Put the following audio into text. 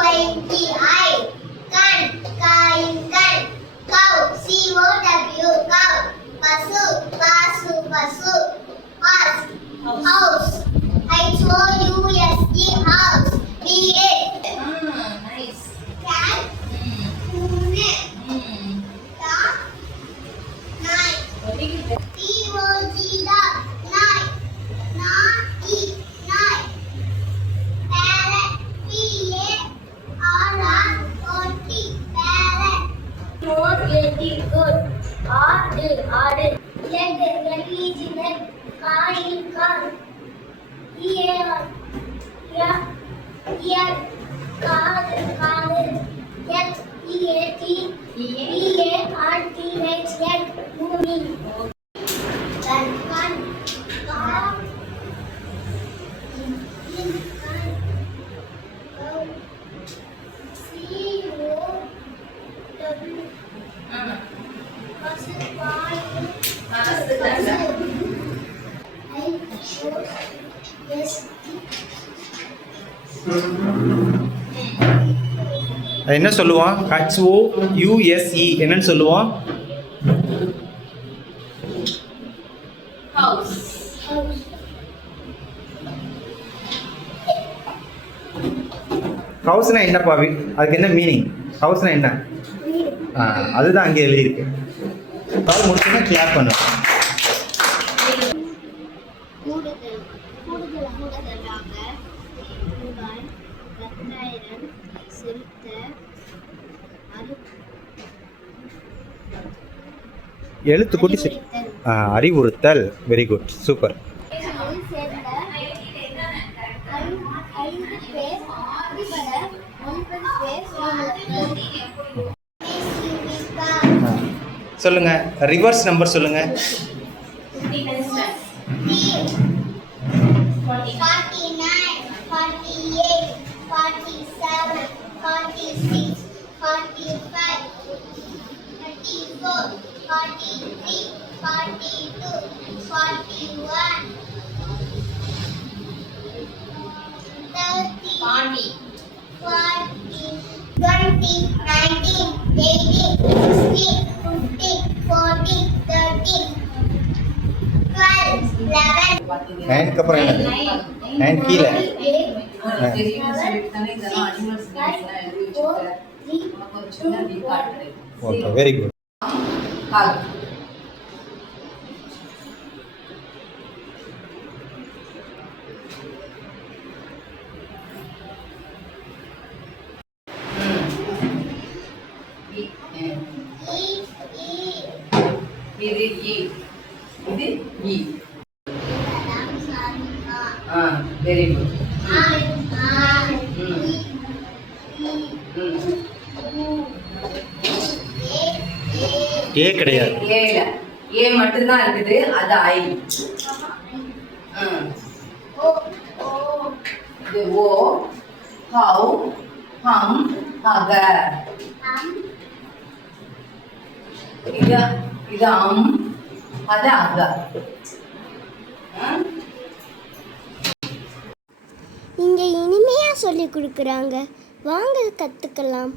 CONTI kan kain cow COW cow pasu pasu horse house HOUSE house BA nice cat பூனை dog நாய் DOG dog நாய் நாய் நாய் parrot PARROT parrot goat goat ஆடு leg leg coin car ear காது egg EAT Mooney கண் car அது என்ன சொல்லுவான்? HOUSE என்னன்னு சொல்லுவான்? house ஹவுஸ்னா என்ன பாவி? அதுக்கு என்ன மீனிங்? ஹவுஸ்னா என்ன? அதுதான் அங்கே எழுதியிருக்கு. கால் முடிச்சுன்னா கிளாப் பண்ணு. எழுத்து கூட்டி சரி. அறிவுறுத்தல். Very good, super. சொல்லுங்க, ரிவர்ஸ் நம்பர் சொல்லுங்க. 49 48 47 46 45 34 43 42 41 30 40 20 19 18 16 15 14 13 12 11 9க்கு அப்புறம் என்ன? 9 கீழே. Okay, very good. இது E வெரி குட். ஏ கிடையாது. ஏ மட்டும்தான் இருக்குது. அது ஐ. இது ஓ ஹவ் ஹம் ஹக. இது அம் அது அக. இங்க இனிமையா சொல்லி கொடுக்குறாங்க, வாங்க கத்துக்கலாம்.